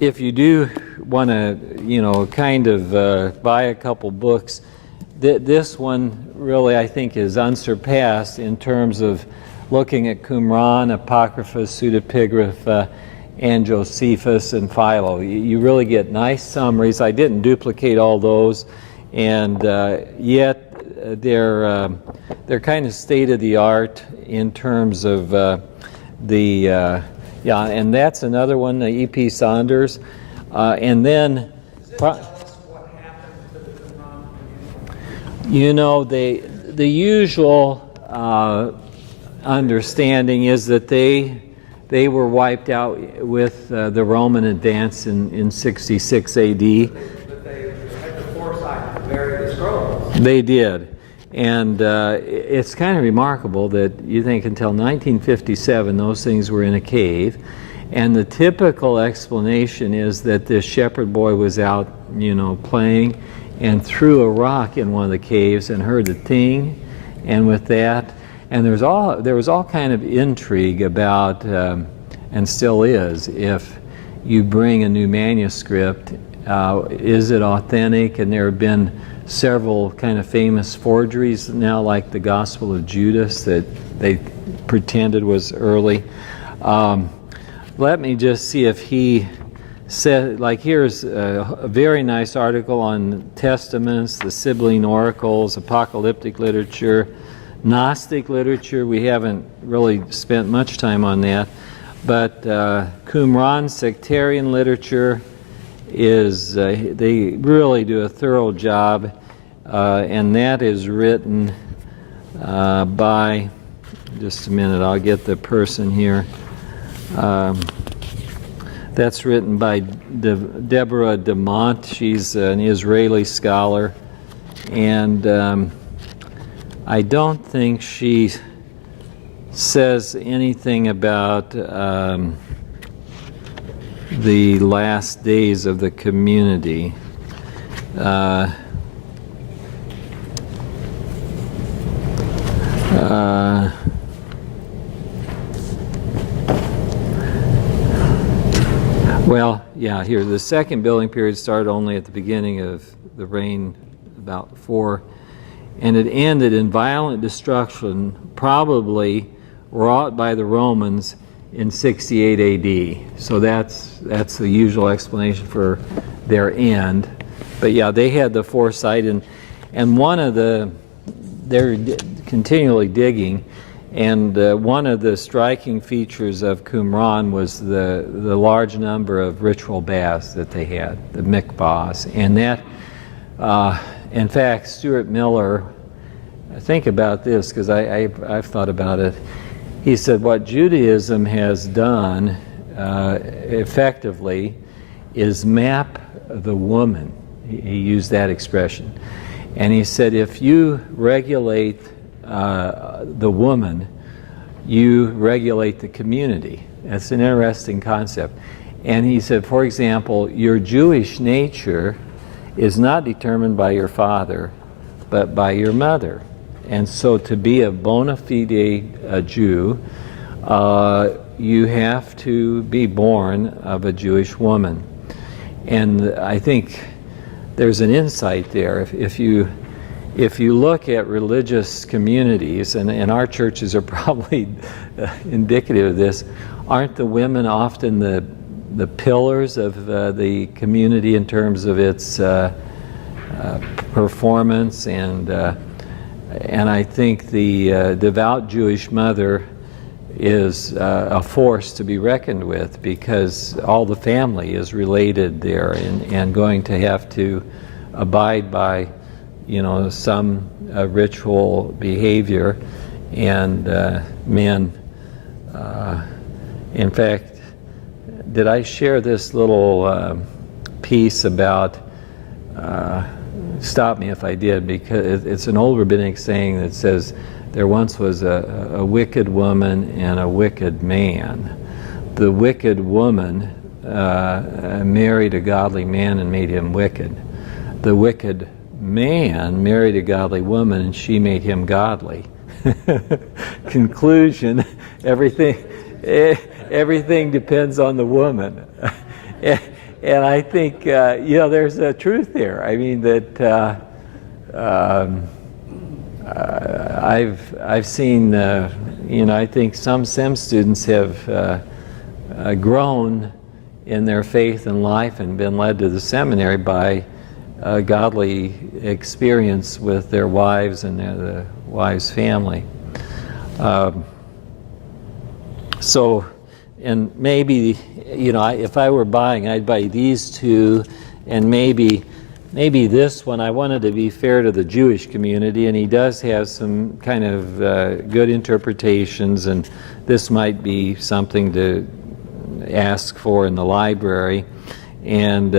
if you do want to, kind of buy a couple books, this one really, I think, is unsurpassed in terms of looking at Qumran, Apocrypha, Pseudepigrapha, and Josephus and Philo. You really get nice summaries. I didn't duplicate all those, and yet they're kind of state of the art in terms of and that's another one, E.P. Saunders, and then. Tell us what happened to the Qumran community? The usual understanding is that they were wiped out with the Roman advance in 66 AD. But they had the foresight to bury the scrolls. They did. And it's kind of remarkable that you think until 1957 those things were in a cave. And the typical explanation is that this shepherd boy was out, playing and threw a rock in one of the caves and heard a ting. And with that, and there was all kind of intrigue about, and still is, if you bring a new manuscript, is it authentic? And there have been several kind of famous forgeries now, like the Gospel of Judas that they pretended was early. Let me just see if he said, like here's a very nice article on testaments, the sibylline oracles, apocalyptic literature, Gnostic literature. We haven't really spent much time on that, but Qumran sectarian literature is, they really do a thorough job, and that is written by, just a minute, I'll get the person here. That's written by Deborah DeMont. She's an Israeli scholar, and I don't think she says anything about the last days of the community. Well, yeah, here, the second building period started only at the beginning of the reign, about 4, and it ended in violent destruction, probably wrought by the Romans in 68 AD. So that's the usual explanation for their end. But yeah, they had the foresight, and one of they're continually digging, and one of the striking features of Qumran was the large number of ritual baths that they had, the mikvahs, and that, in fact, Stuart Miller, think about this, because I've thought about it. He said what Judaism has done effectively is map the woman. He used that expression. And he said if you regulate the woman, you regulate the community. That's an interesting concept. And he said, for example, your Jewish nature is not determined by your father, but by your mother. And so to be a bona fide Jew, you have to be born of a Jewish woman. And I think there's an insight there. If you look at religious communities, and our churches are probably indicative of this, aren't the women often the pillars of the community in terms of its performance? And I think the devout Jewish mother is a force to be reckoned with, because all the family is related there and going to have to abide by, some ritual behavior. And men, in fact, did I share this little piece about, stop me if I did, because it's an old rabbinic saying that says, there once was a wicked woman and a wicked man. The wicked woman married a godly man and made him wicked. The wicked man married a godly woman and she made him godly. Conclusion, everything depends on the woman. And I think, there's a truth there. I mean, that I've seen, I think some SEM students have grown in their faith and life and been led to the seminary by godly experience with their wives and the wives' family. And maybe, if I were buying, I'd buy these two, and maybe this one. I wanted to be fair to the Jewish community, and he does have some kind of good interpretations, and this might be something to ask for in the library. And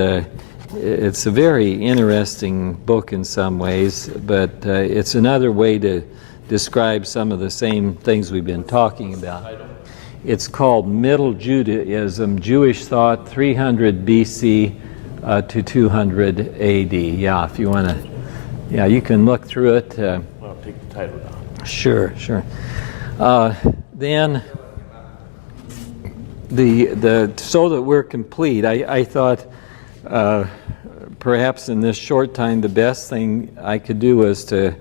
it's a very interesting book in some ways, but it's another way to describe some of the same things we've been talking about. It's called Middle Judaism, Jewish Thought, 300 BC to 200 AD. Yeah, if you want to, you can look through it. I'll take the title down. Sure. Then, so that we're complete, I thought perhaps in this short time the best thing I could do was to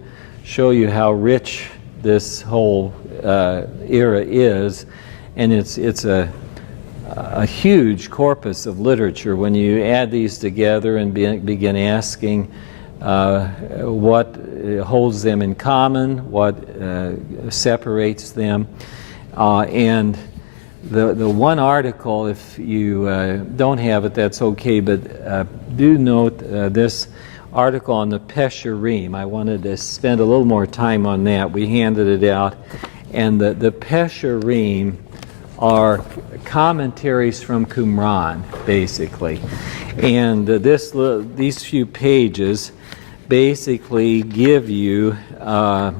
show you how rich this whole era is. And it's a huge corpus of literature. When you add these together and begin asking what holds them in common, what separates them, and the one article, if you don't have it, that's okay, but do note this article on the Pesherim. I wanted to spend a little more time on that. We handed it out. And the Pesherim are commentaries from Qumran, basically. And these few pages basically give you a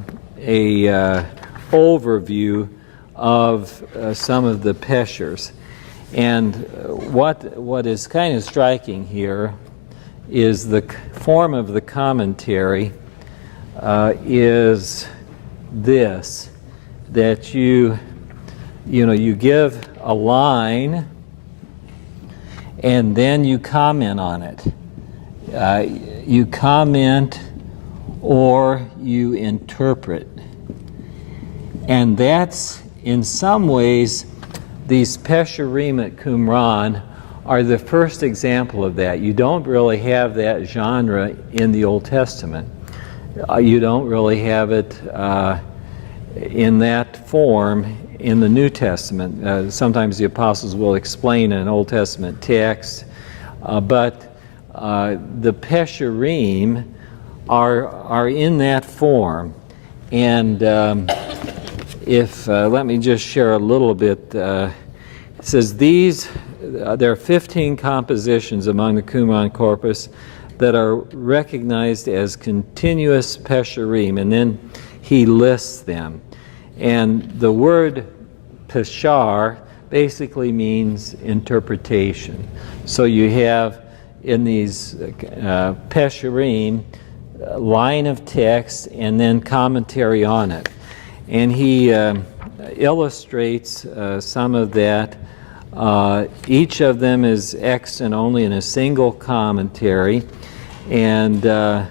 overview of some of the Peshers. And what is kind of striking here is the form of the commentary is this, that you give a line and then you comment on it. You comment or you interpret. And that's, in some ways, these Pesherim at Qumran are the first example of that. You don't really have that genre in the Old Testament. You don't really have it in that form in the New Testament. Sometimes the apostles will explain an Old Testament text, but the Pesherim are in that form. And let me just share a little bit. It says there are 15 compositions among the Qumran corpus that are recognized as continuous Pesherim, and then he lists them. And the word Peshar basically means interpretation. So you have in these Pesherim line of text and then commentary on it. And he illustrates some of that. Each of them is extant only in a single commentary. And let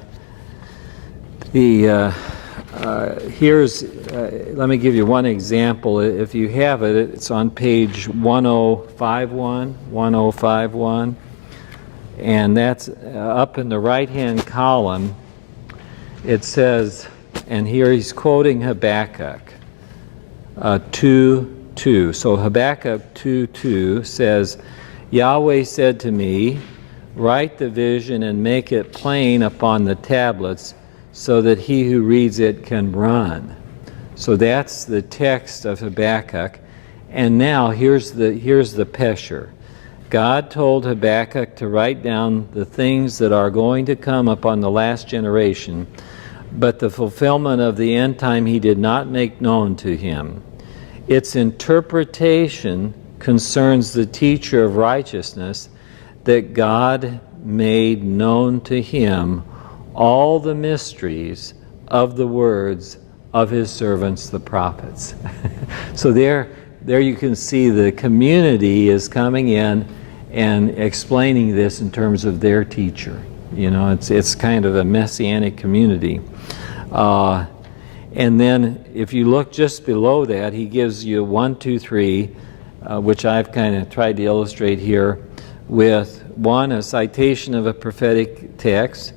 me give you one example. If you have it, it's on page 1051, and that's up in the right-hand column. It says, and here he's quoting Habakkuk 2:2. So Habakkuk 2:2 says, Yahweh said to me, write the vision and make it plain upon the tablets, so that he who reads it can run. So that's the text of Habakkuk. And now here's the Pesher. God told Habakkuk to write down the things that are going to come upon the last generation, but the fulfillment of the end time he did not make known to him. Its interpretation concerns the teacher of righteousness, that God made known to him all the mysteries of the words of his servants the prophets. So there you can see the community is coming in and explaining this in terms of their teacher. You know, it's kind of a messianic community. And then if you look just below that, he gives you 1, 2, 3, which I've kind of tried to illustrate here, with 1, a citation of a prophetic text,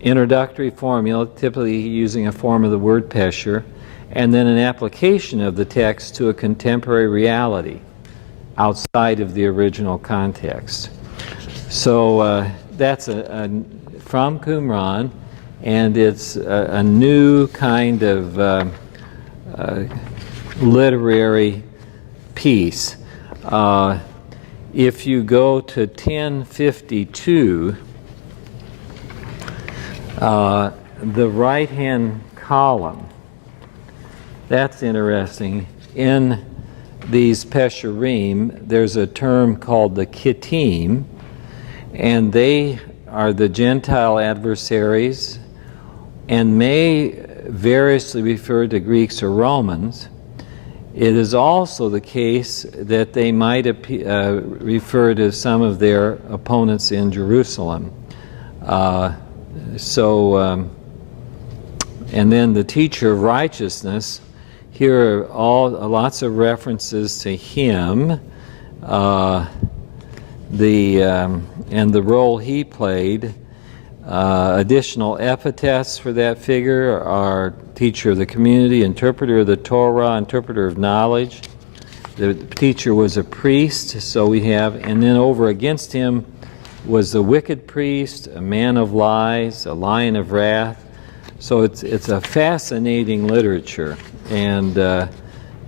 introductory formula, typically using a form of the word pesher, and then an application of the text to a contemporary reality outside of the original context. So that's from Qumran, and it's a new kind of literary piece. If you go to 1052, the right-hand column, that's interesting. In these pesherim, there's a term called the kittim, and they are the Gentile adversaries and may variously refer to Greeks or Romans. It is also the case that they might refer to some of their opponents in Jerusalem. And then the teacher of righteousness, here are lots of references to him, and the role he played. Additional epithets for that figure are teacher of the community, interpreter of the Torah, interpreter of knowledge. The teacher was a priest, so we have, and then over against him was the wicked priest, a man of lies, a lion of wrath. So it's a fascinating literature, and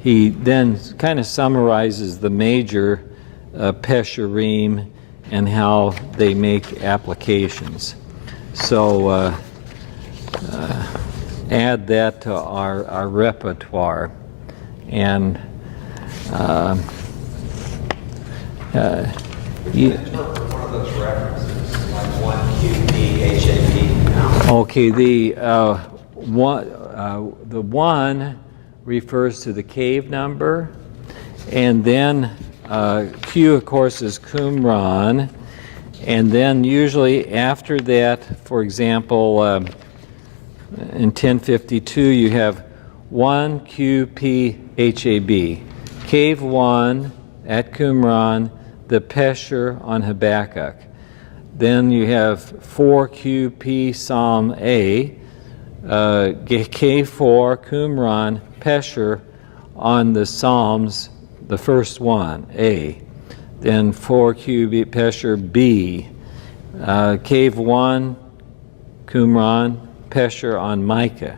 he then kind of summarizes the major pesherim and how they make applications. So add that to our repertoire, and one of those references, like 1 QP, okay, the one refers to the cave number, and then Q, of course, is Qumran, and then usually after that, for example, in 1052, you have 1 QPHAB, cave 1 at Qumran, the Pesher on Habakkuk. Then you have 4 QP Psalm A, K4 Qumran Pesher on the Psalms, the first one, A. Then 4 QB Pesher B, Cave 1 Qumran Pesher on Micah.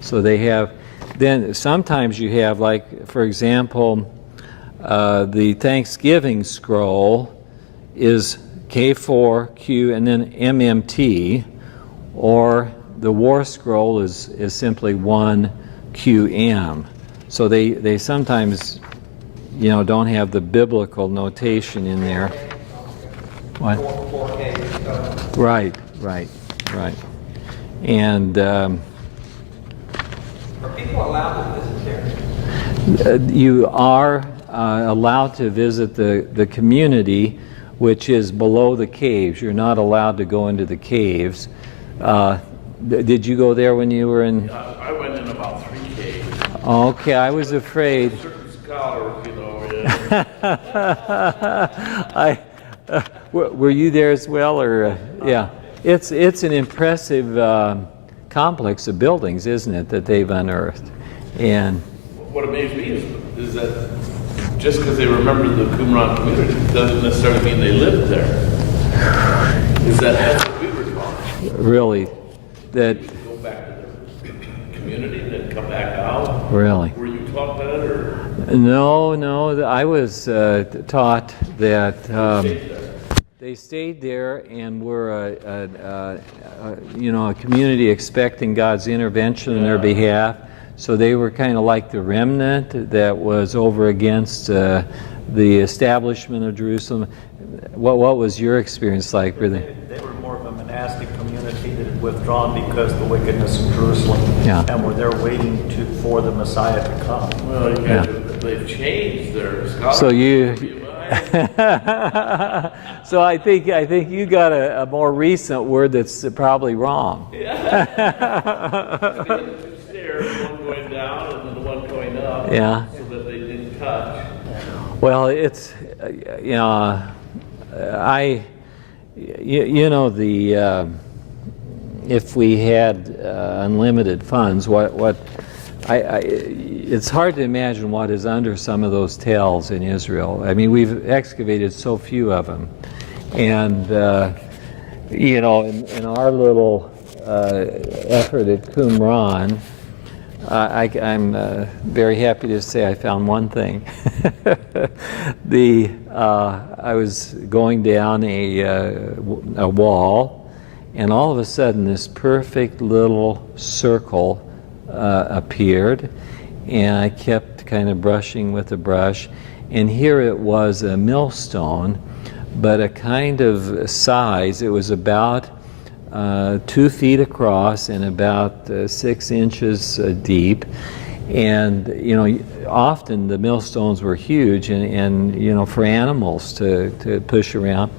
So they have, then sometimes you have, like, for example, the Thanksgiving scroll is K4Q and then MMT, or the war scroll is simply 1QM. So they sometimes, you know, don't have the biblical notation in there. What? 4K. Right. And Are people allowed to visit there? you are allowed to visit the community, which is below the caves. You're not allowed to go into the caves. Did you go there when you were in? I went in about 3 caves. Okay, I was afraid. Certain scholars, you know. Were you there as well, or yeah? It's an impressive complex of buildings, isn't it, that they've unearthed? And What amazed me is that just because they remember the Qumran community doesn't necessarily mean they lived there. That's what we were taught. really, that Go back to the community and then come back out. really. Were you taught that, or? No, I was taught that they stayed there and were a community expecting God's intervention in their behalf. So they were kind of like the remnant that was over against the establishment of Jerusalem. What was your experience like? Really? They were more of a monastic community that had withdrawn because of the wickedness in Jerusalem, and were there waiting for the Messiah to come. Well, they've changed their scholars. So you, I So I think you got a more recent word that's probably wrong. The other two stairs, one going down and then the one going up. Yeah. So that they didn't touch. Well, it's if we had unlimited funds, it's hard to imagine what is under some of those tells in Israel. I mean, we've excavated so few of them, and in our little effort at Qumran, I'm very happy to say I found one thing. I was going down a wall, and all of a sudden this perfect little circle appeared, and I kept kind of brushing with the brush, and here it was a millstone, but a kind of size. It was about 2 feet across and about 6 inches deep, and often the millstones were huge and for animals to push around,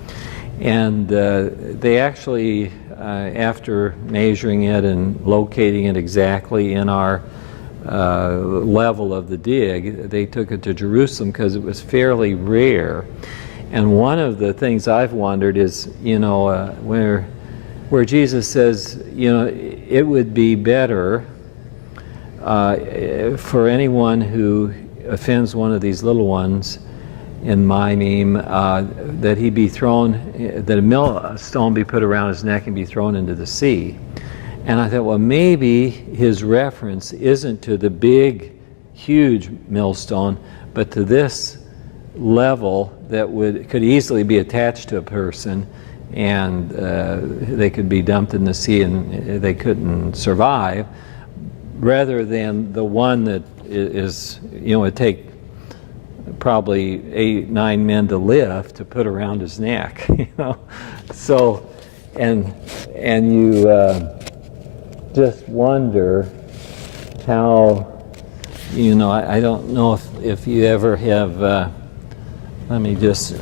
and they actually after measuring it and locating it exactly in our level of the dig, they took it to Jerusalem because it was fairly rare. And one of the things I've wondered is where Jesus says, it would be better for anyone who offends one of these little ones in my meme, that he be thrown, that a millstone be put around his neck and be thrown into the sea. And I thought, well, maybe his reference isn't to the big, huge millstone, but to this level that could easily be attached to a person, and they could be dumped in the sea and they couldn't survive, rather than the one that is, it'd take probably 8-9 men to lift to put around his neck, So, and you just wonder how, I don't know if you ever have, let me just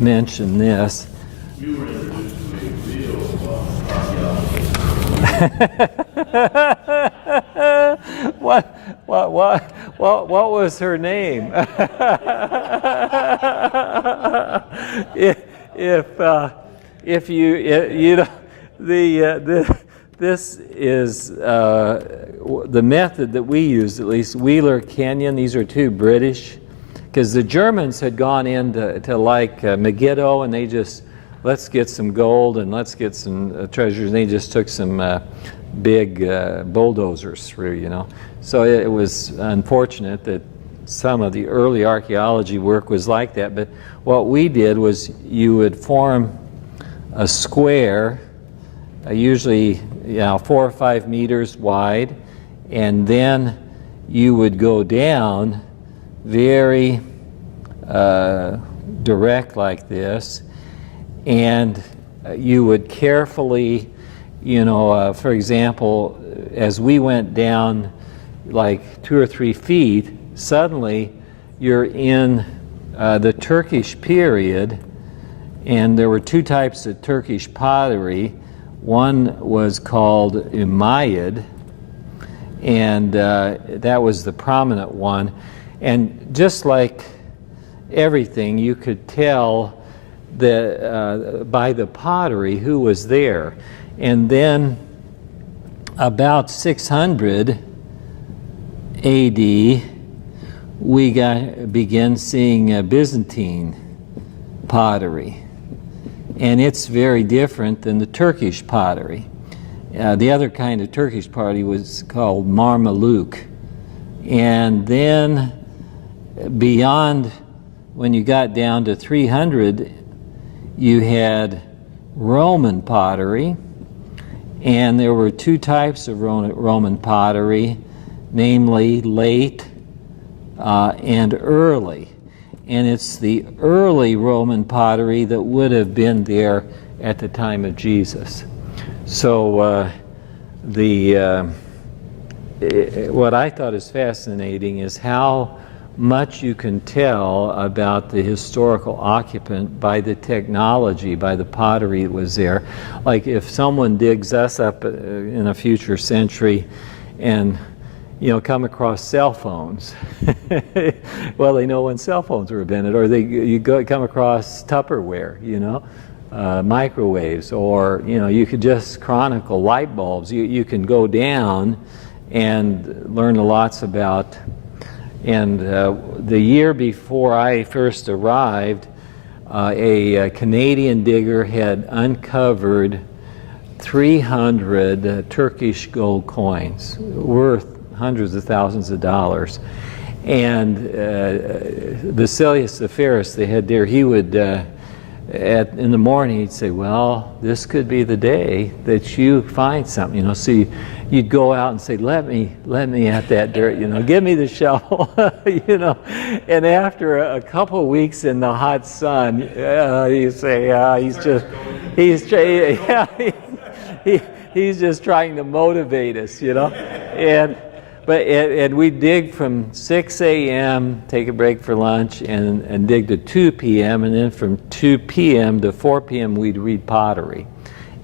mention this. You were introduced to a real What was her name? if you this is the method that we use, at least Wheeler Kenyon. These are two British, because the Germans had gone into like Megiddo, and they just, let's get some gold and let's get some treasures. And they just took some big bulldozers through, So it was unfortunate that some of the early archaeology work was like that. But what we did was you would form a square, usually 4 or 5 meters wide, and then you would go down very direct like this, and you would carefully, for example, as we went down like 2 or 3 feet, suddenly you're in the Turkish period, and there were 2 types of Turkish pottery. One was called Umayyad, and that was the prominent one. And just like everything, you could tell by the pottery who was there. And then about 600 AD, we began seeing Byzantine pottery. And it's very different than the Turkish pottery. The other kind of Turkish pottery was called Marmaluke. And then beyond, when you got down to 300, you had Roman pottery, and there were 2 types of Roman pottery, namely late and early. And it's the early Roman pottery that would have been there at the time of Jesus. So what I thought is fascinating is how much you can tell about the historical occupant by the technology, by the pottery that was there. Like if someone digs us up in a future century and come across cell phones, well, they know when cell phones were invented, or come across Tupperware, microwaves, or you could just chronicle light bulbs. You can go down and learn lots about. And the year before I first arrived, a Canadian digger had uncovered 300 Turkish gold coins worth hundreds of thousands of dollars. And Basilius the Ferris, the head digger, he would, in the morning, he'd say, well, this could be the day that you find something, So you'd go out and say, let me at that dirt, give me the shovel, And after a couple of weeks in the hot sun, you say, he's just trying to motivate us, And we dig from 6 a.m., take a break for lunch, and dig to 2 p.m., and then from 2 p.m. to 4 p.m. we'd read pottery.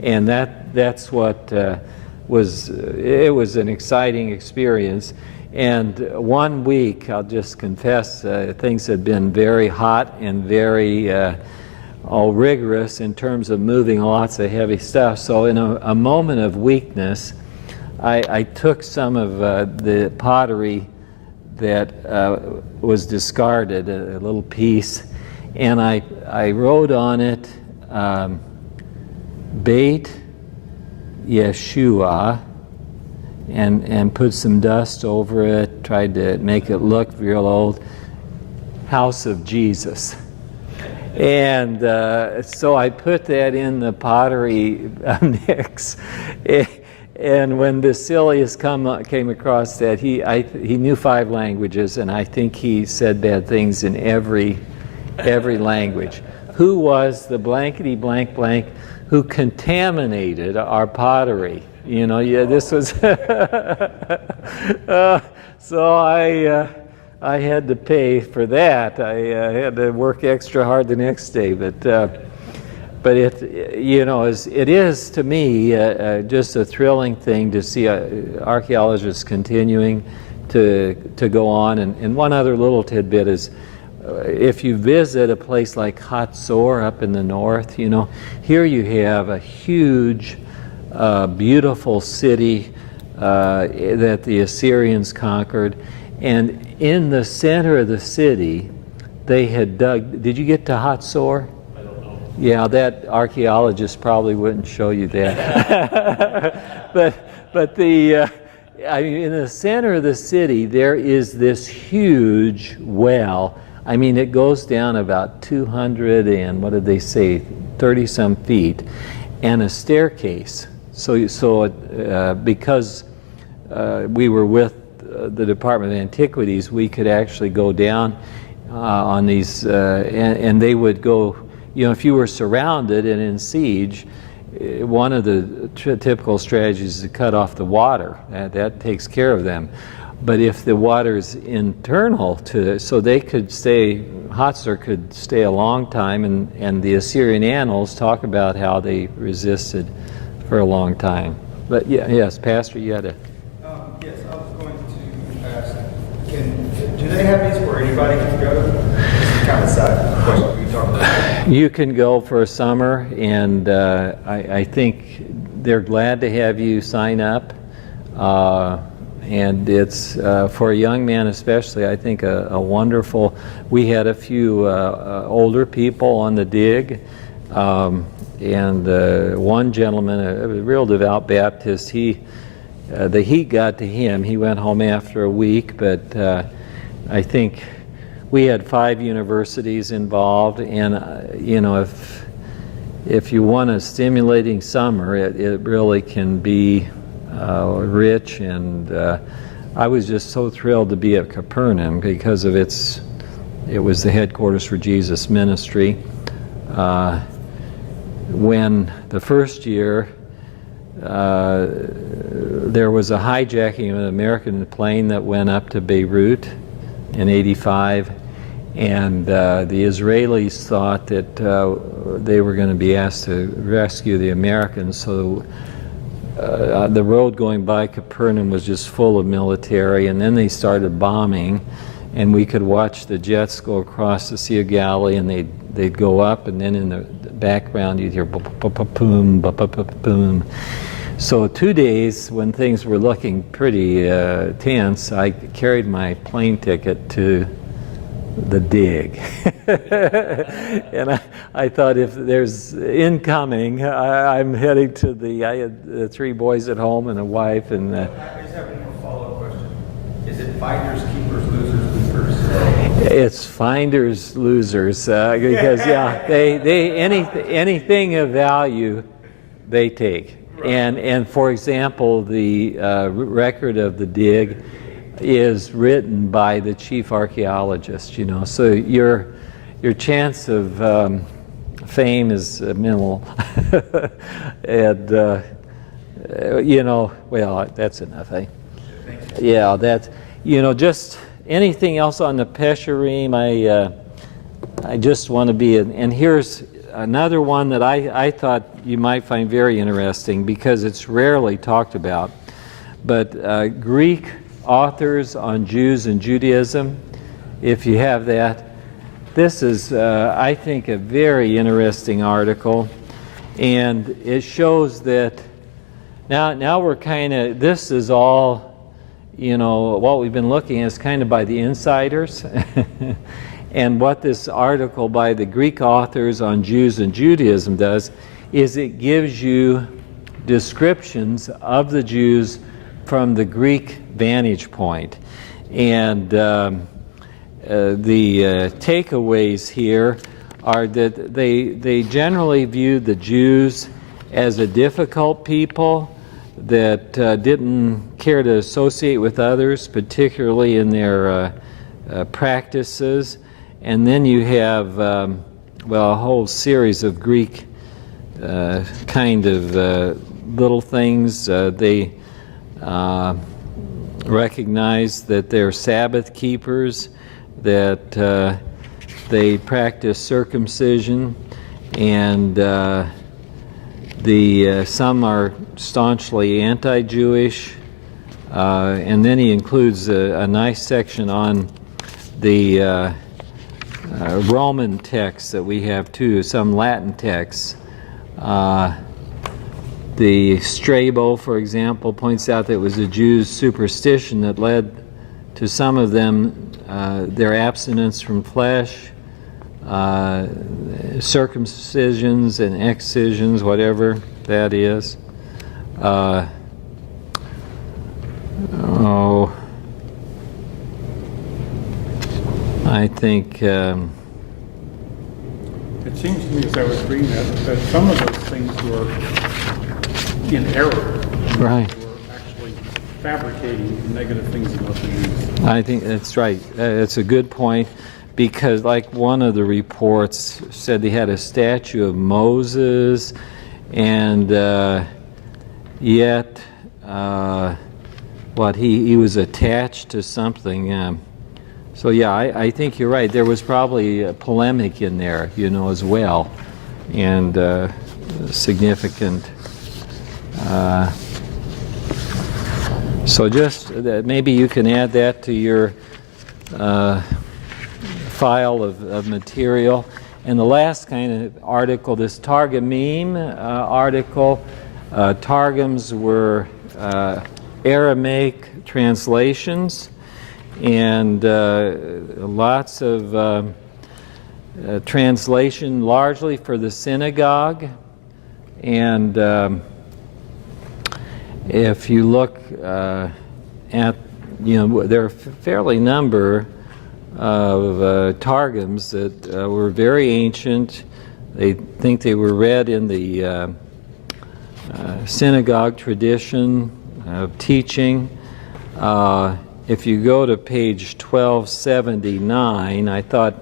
And that's what was an exciting experience. And 1 week, I'll just confess, things had been very hot and very rigorous in terms of moving lots of heavy stuff. So in a moment of weakness, I took some of the pottery that was discarded, a little piece, and I wrote on it, Beit Yeshua, and put some dust over it, tried to make it look real old, House of Jesus. And so I put that in the pottery mix. And when Basilius came across that, he knew 5 languages, and I think he said bad things in every language. Who was the blankety blank blank who contaminated our pottery? This was. So I had to pay for that. I had to work extra hard the next day, but it is to me just a thrilling thing to see archaeologists continuing to go on. And one other little tidbit is, if you visit a place like Hatzor up in the north, here you have a huge, beautiful city that the Assyrians conquered, and in the center of the city, they had dug. Did you get to Hatzor? Yeah, that archaeologist probably wouldn't show you that. but in the center of the city, there is this huge well. I mean, it goes down about 200 and, what did they say, 30-some feet, and a staircase. So because we were with the Department of Antiquities, we could actually go down on these, and they would go. If you were surrounded and in siege, one of the typical strategies is to cut off the water. That takes care of them. But if the water is internal so they could stay, Hatzor could stay a long time, and the Assyrian annals talk about how they resisted for a long time. But yes, Pastor, you had a... Yes, I was going to ask, do they have these where anybody can go? Kind of side question. You can go for a summer, and I think they're glad to have you sign up. And it's, for a young man especially, I think a wonderful... We had a few older people on the dig, and one gentleman, a real devout Baptist, the heat got to him. He went home after a week, but I think... We had 5 universities involved, and if you want a stimulating summer, it really can be rich. And I was just so thrilled to be at Capernaum because of it was the headquarters for Jesus Ministry. When the first year there was a hijacking of an American plane that went up to Beirut. in 85, and the Israelis thought that they were going to be asked to rescue the Americans, so the road going by Capernaum was just full of military, and then they started bombing, and we could watch the jets go across the Sea of Galilee, and they'd go up, and then in the background you'd hear boom, boom. So 2 days when things were looking pretty tense, I carried my plane ticket to the dig. And I thought, if there's incoming, I'm heading to I had 3 boys at home and a wife. And I just have one more follow-up question. Is it finders, keepers, losers, leapers? it's finders, losers, because anything of value they take. And for example, the record of the dig is written by the chief archaeologist, so your chance of fame is minimal. And well, that's enough, eh? Yeah, that's, just anything else on the Pesherim, I just want to be, and here's another one that I thought you might find very interesting because it's rarely talked about, but Greek authors on Jews and Judaism, if you have that. This is, I think, a very interesting article, and it shows that now we're kind of, this is all, what we've been looking at is kind of by the insiders. And what this article by the Greek authors on Jews and Judaism does is it gives you descriptions of the Jews from the Greek vantage point. And the takeaways here are that they generally viewed the Jews as a difficult people that didn't care to associate with others, particularly in their practices. And then you have, a whole series of Greek kind of little things. They recognize that they're Sabbath keepers, that they practice circumcision, and some are staunchly anti-Jewish. And then he includes a nice section on the Roman texts that we have too, some Latin texts. The Strabo, for example, points out that it was a Jew's superstition that led to some of them their abstinence from flesh, circumcisions and excisions, whatever that is. I think it seems to me, as I was reading that some of those things were in error. Right. They were actually fabricating negative things about the Jews. I think that's right. It's a good point, because like one of the reports said they had a statue of Moses, and yet he was attached to something. So yeah, I think you're right. There was probably a polemic in there, as well, and significant. So just maybe you can add that to your file of material. And the last kind of article, this Targumim article, Targums were Aramaic translations, and lots of translation largely for the synagogue. And if you look at, there are a fairly number of Targums that were very ancient. They think they were read in the synagogue tradition of teaching. If you go to page 1279, I thought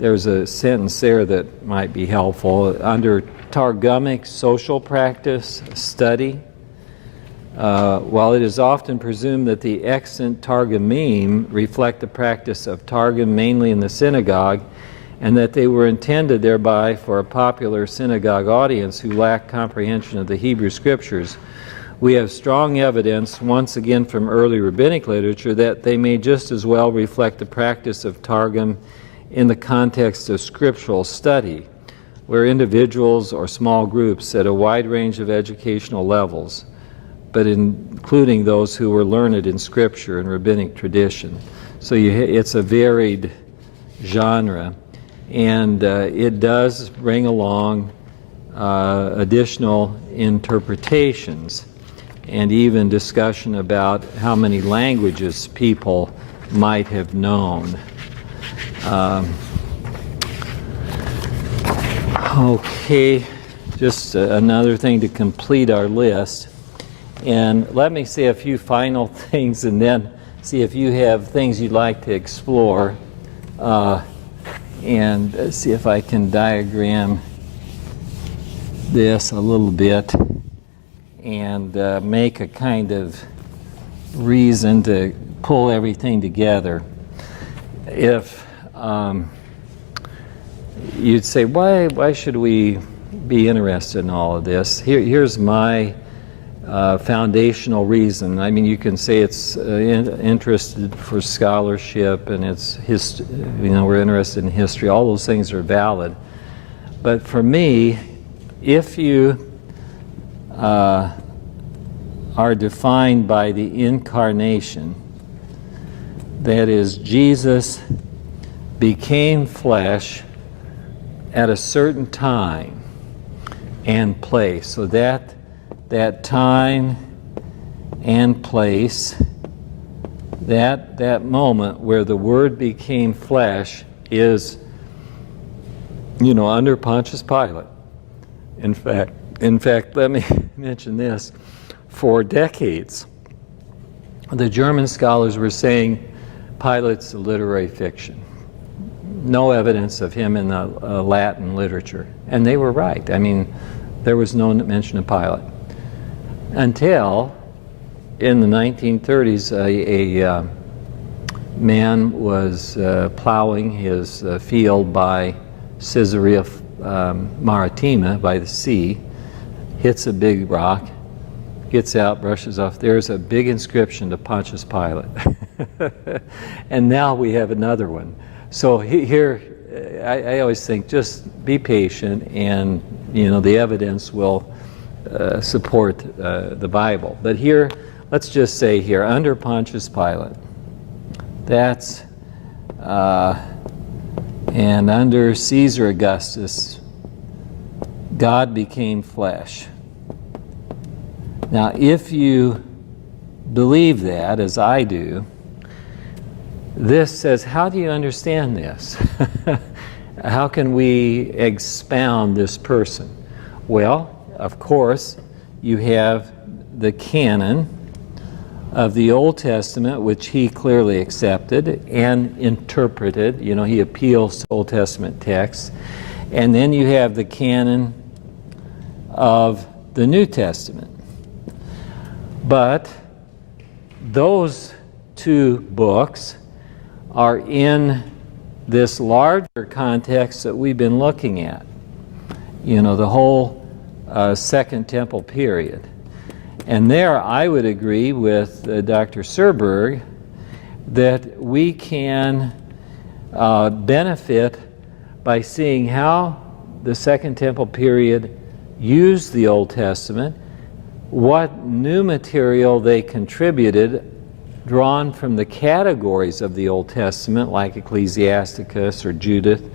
there's a sentence there that might be helpful. Under Targumic social practice study, while it is often presumed that the extant Targumim reflect the practice of Targum mainly in the synagogue, and that they were intended thereby for a popular synagogue audience who lacked comprehension of the Hebrew Scriptures, we have strong evidence, once again from early rabbinic literature, that they may just as well reflect the practice of Targum in the context of scriptural study, where individuals or small groups at a wide range of educational levels, but including those who were learned in Scripture and rabbinic tradition. So it's a varied genre, and it does bring along additional interpretations and even discussion about how many languages people might have known. Okay, just another thing to complete our list. And let me say a few final things and then see if you have things you'd like to explore, and see if I can diagram this a little bit and make a kind of reason to pull everything together. If you'd say, why should we be interested in all of this? Here's my foundational reason. I mean, you can say it's interested for scholarship, and it's we're interested in history. All those things are valid. But for me, if you are defined by the incarnation, that is, Jesus became flesh at a certain time and place. So that time and place, that moment where the Word became flesh is, under Pontius Pilate. In fact, let me mention this. For decades, the German scholars were saying Pilate's a literary fiction. No evidence of him in the Latin literature. And they were right. I mean, there was no mention of Pilate. Until in the 1930s, a man was plowing his field by Caesarea Maritima, by the sea, hits a big rock, gets out, brushes off. There's a big inscription to Pontius Pilate. And now we have another one. So here, I always think, just be patient, and the evidence will support the Bible. But here, let's just say here, under Pontius Pilate, that's, and under Caesar Augustus, God became flesh. Now, if you believe that, as I do, this says, how do you understand this? How can we expound this person? Well, of course, you have the canon of the Old Testament, which he clearly accepted and interpreted. He appeals to Old Testament texts. And then you have the canon of the New Testament. But those two books are in this larger context that we've been looking at. The whole Second Temple period. And there I would agree with Dr. Serberg that we can benefit by seeing how the Second Temple period used the Old Testament, what new material they contributed drawn from the categories of the Old Testament, like Ecclesiasticus or Judith,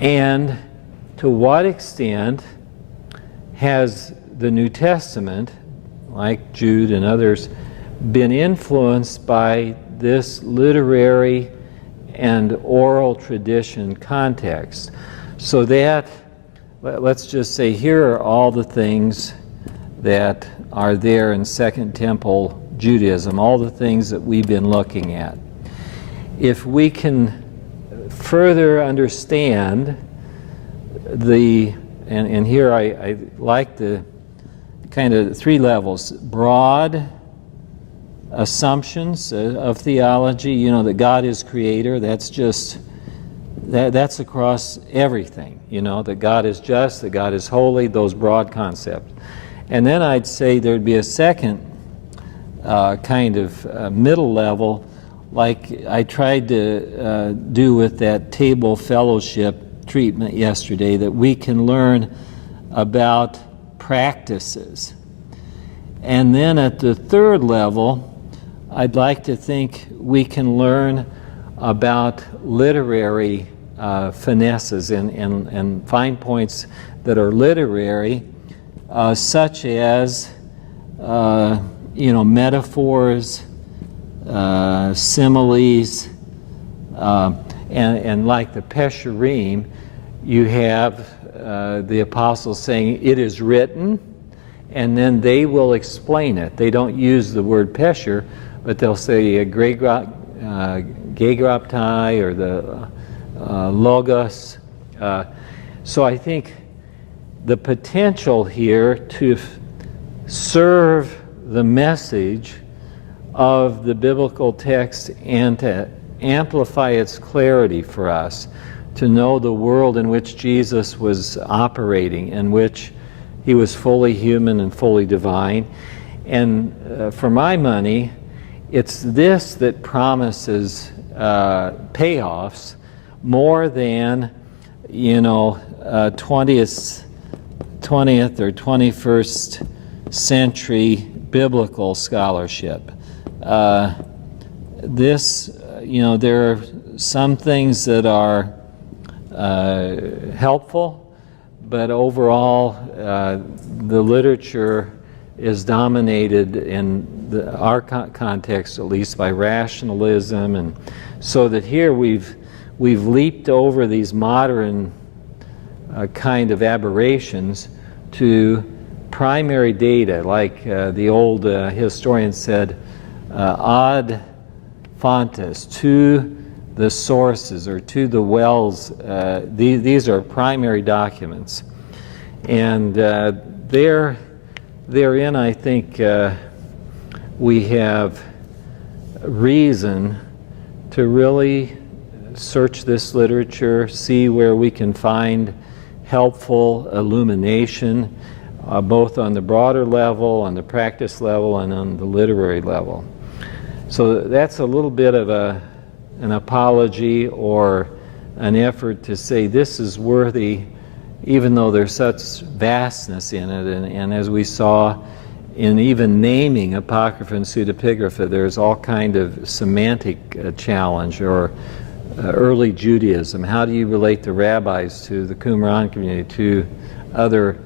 and to what extent has the New Testament, like Jude and others, been influenced by this literary and oral tradition context. So that, let's just say, here are all the things that are there in Second Temple Judaism, all the things that we've been looking at. If we can further understand and here I like the kind of three levels: broad assumptions of theology, you know, that God is creator. That's just that's across everything, you know, that God is just, that God is holy, those broad concepts. And then I'd say there'd be a second kind of middle level, like I tried to do with that table fellowship treatment yesterday, that we can learn about practices. And then at the third level, I'd like to think we can learn about literary finesses and fine points that are literary, such as metaphors, similes, and like the Pesherim, you have the apostles saying, "It is written," and then they will explain it. They don't use the word pesher, but they'll say gegraptai or the logos. So I think the potential here to serve the message of the biblical text and to amplify its clarity for us, to know the world in which Jesus was operating, in which he was fully human and fully divine. And for my money, it's this that promises payoffs more than 20th or 21st century biblical scholarship. There are some things that are helpful, but overall the literature is dominated in our context, at least, by rationalism, and so that here we've leaped over these modern kind of aberrations to primary data, like the old historian said, ad fontes, to the sources or to the wells. These are primary documents, and therein I think we have reason to really search this literature, see where we can find helpful illumination, both on the broader level, on the practice level, and on the literary level. So that's a little bit of an apology or an effort to say this is worthy, even though there's such vastness in it. And as we saw in even naming Apocrypha and Pseudepigrapha, there's all kind of semantic challenge, or early Judaism. How do you relate the rabbis to the Qumran community, to other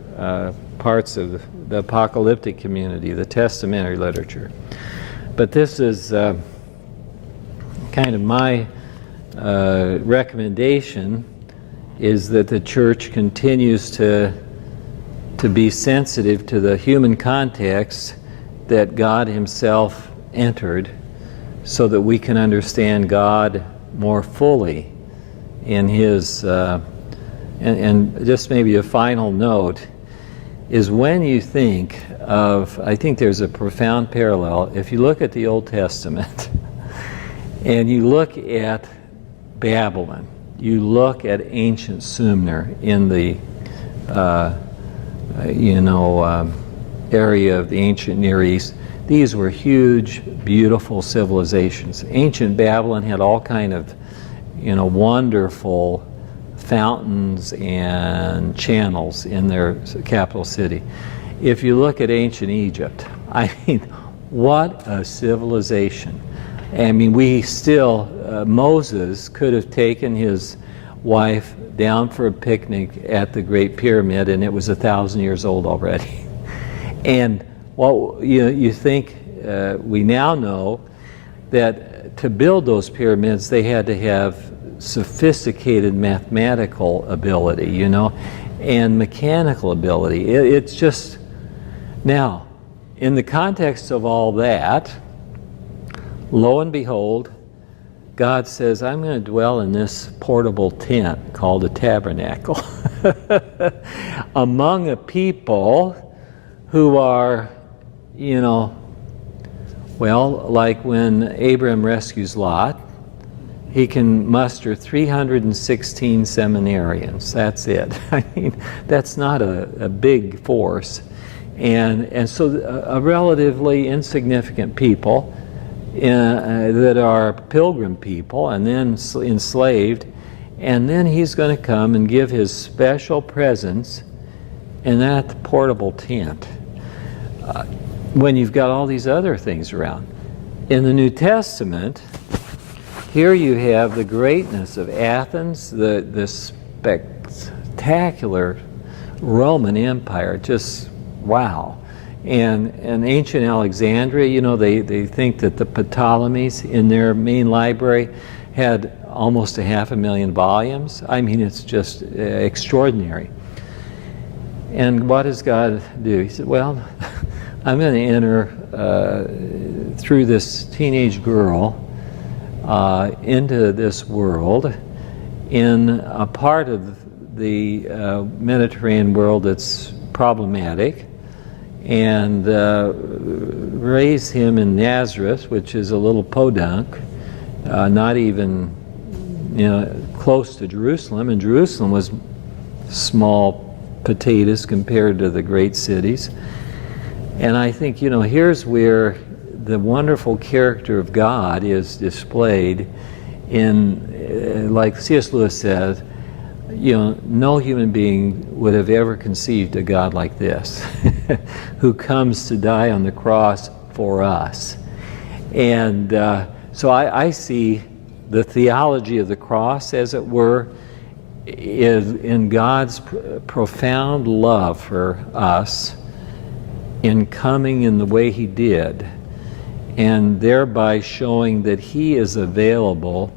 parts of the apocalyptic community, the testamentary literature? But this is kind of my recommendation, is that the church continues to be sensitive to the human context that God himself entered, so that we can understand God more fully in his and just maybe a final note is, when you think of, I think there's a profound parallel. If you look at the Old Testament and you look at Babylon, you look at ancient Sumer in the area of the ancient Near East, these were huge, beautiful civilizations. Ancient Babylon had all kind of, wonderful fountains and channels in their capital city. If you look at ancient Egypt, I mean, what a civilization. I mean, we still, Moses could have taken his wife down for a picnic at the Great Pyramid, and it was 1,000 years old already. And what you think, we now know that to build those pyramids, they had to have sophisticated mathematical ability, and mechanical ability. It's just, now, in the context of all that, lo and behold, God says, I'm going to dwell in this portable tent called a tabernacle among a people who are, well, like when Abraham rescues Lot, he can muster 316 seminarians. That's it. I mean, that's not a big force. And so a relatively insignificant people that are pilgrim people and then enslaved, and then he's going to come and give his special presence in that portable tent when you've got all these other things around. In the New Testament, here you have the greatness of Athens, the spectacular Roman Empire, just wow. And ancient Alexandria, they think that the Ptolemies in their main library had almost 500,000 volumes. I mean, it's just extraordinary. And what does God do? He said, well, I'm going to enter through this teenage girl into this world in a part of the Mediterranean world that's problematic, and raise him in Nazareth, which is a little podunk, not even close to Jerusalem, and Jerusalem was small potatoes compared to the great cities. And I think here's where the wonderful character of God is displayed in, like C.S. Lewis said, no human being would have ever conceived a God like this, who comes to die on the cross for us. And so I see the theology of the cross, as it were, is in God's profound love for us in coming in the way he did, and thereby showing that he is available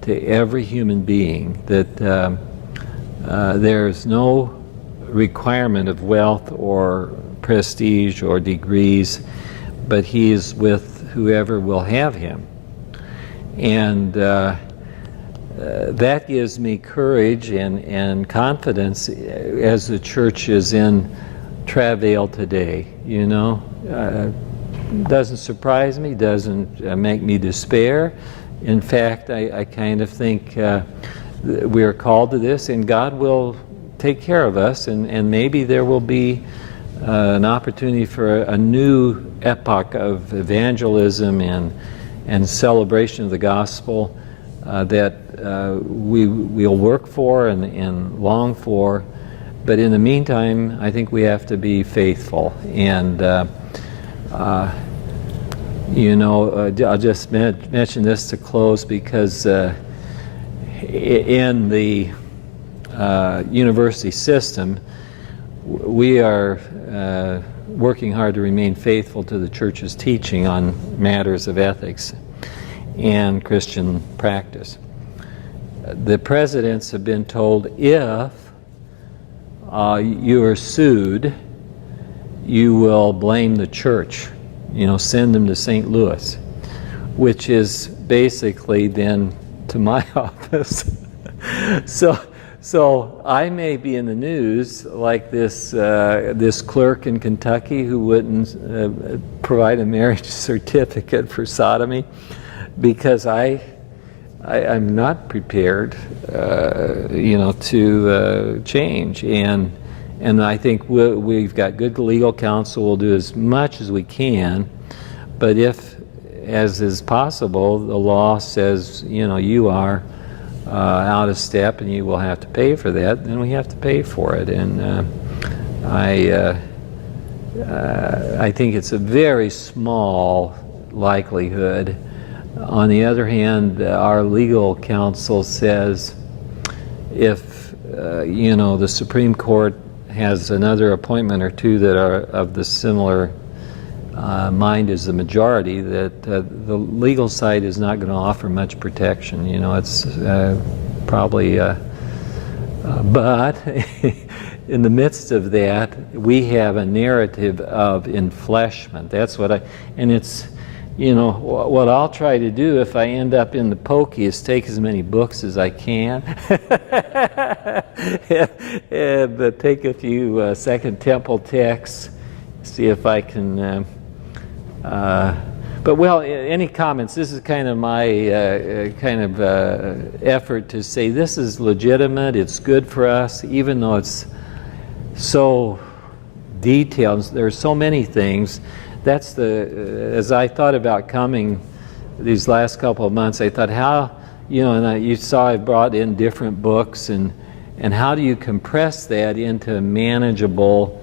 to every human being, that there's no requirement of wealth or prestige or degrees, but he is with whoever will have him. And that gives me courage and confidence as the church is in travail today. Doesn't surprise me, doesn't make me despair. In fact, I kind of think we are called to this, and God will take care of us, and maybe there will be an opportunity for a new epoch of evangelism and celebration of the gospel that we'll work for and long for. But in the meantime, I think we have to be faithful. And I'll just mention this to close, because in the university system, we are working hard to remain faithful to the church's teaching on matters of ethics and Christian practice. The presidents have been told, if you are sued, you will blame the church, send them to St. Louis, which is basically then to my office. So I may be in the news like this clerk in Kentucky who wouldn't provide a marriage certificate for sodomy, because I'm not prepared, to change. And I think we've got good legal counsel. We'll do as much as we can. But if, as is possible, the law says, you are out of step and you will have to pay for that, then we have to pay for it. And I think it's a very small likelihood. On the other hand, our legal counsel says if the Supreme Court has another appointment or two that are of the similar mind as the majority, that the legal side is not going to offer much protection. It's probably, but in the midst of that, we have a narrative of enfleshment. That's what and it's, what I'll try to do if I end up in the pokey is take as many books as I can, but take a few Second Temple texts see if I can. But well, any comments? This is kind of my effort to say this is legitimate. It's good for us, even though it's so detailed. There's so many things. That's as I thought about coming these last couple of months, I thought how, and you saw I brought in different books, and how do you compress that into a manageable,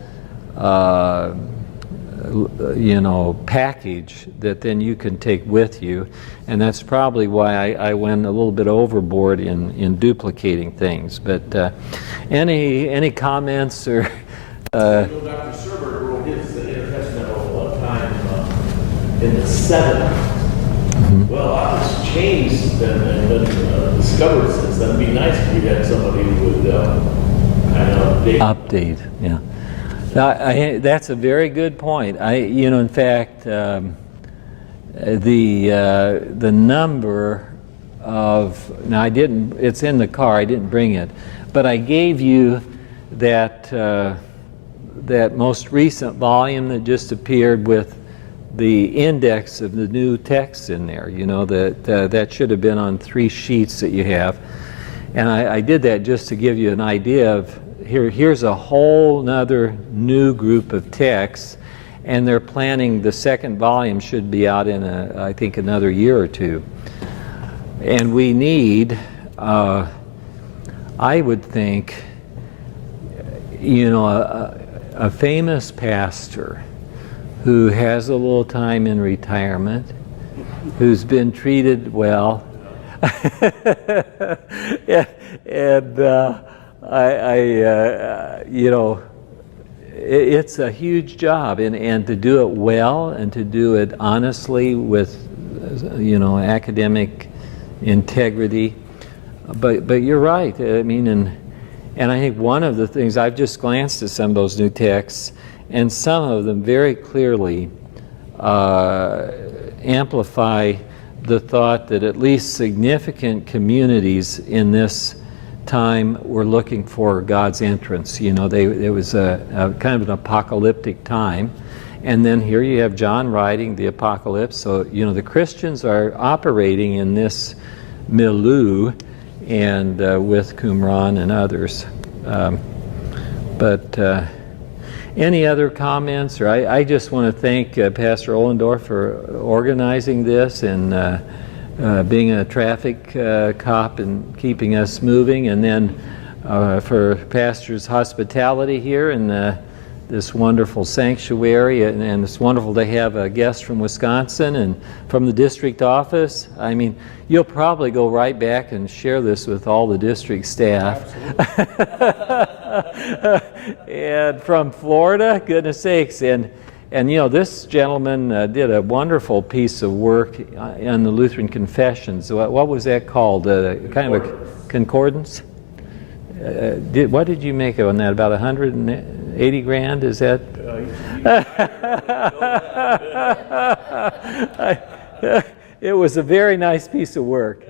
package that then you can take with you. And that's probably why I went a little bit overboard in duplicating things. But any comments or? Dr. Serber wrote his intertestamental time in the 70s. Well, it's changed and been discovered since then. It'd be nice if you had somebody who would kind of update. Yeah. That's a very good point. In fact, the number of, now I didn't, it's in the car, I didn't bring it, but I gave you that most recent volume that just appeared with the index of the new texts in there. That should have been on 3 sheets that you have. And I did that just to give you an idea of here's a whole nother new group of texts, and they're planning the second volume should be out in I think another year or 2. And we need, I would think, a famous pastor who has a little time in retirement, who's been treated well, and it's a huge job, and to do it well and to do it honestly with, academic integrity. But you're right. I mean, and I think one of the things, I've just glanced at some of those new texts, and some of them very clearly amplify the thought that at least significant communities in this time were looking for God's entrance. It was a kind of an apocalyptic time, and then here you have John writing the apocalypse. So the Christians are operating in this milieu, and with Qumran and others. But any other comments? Or I just want to thank Pastor Ollendorf for organizing this and being a traffic cop and keeping us moving, and then for Pastor's hospitality here in this wonderful sanctuary, and it's wonderful to have a guest from Wisconsin and from the district office. I mean, you'll probably go right back and share this with all the district staff. And from Florida, goodness sakes, and this gentleman did a wonderful piece of work on the Lutheran Confessions. What was that called? Kind of a concordance? What did you make on that? About 180 grand? Is that? It was a very nice piece of work.